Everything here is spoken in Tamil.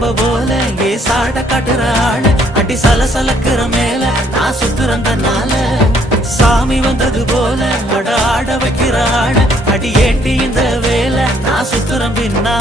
குழம்ப போல ஏ சாட காட்டுற ஆளு அடி சலசலக்குற மேல நான் சுத்துறந்தனால சாமி வந்தது போல அட ஆட வைக்கிற ஆளு அடி ஏண்டி இந்த வேலை நான் சுத்துறேன் பின்னா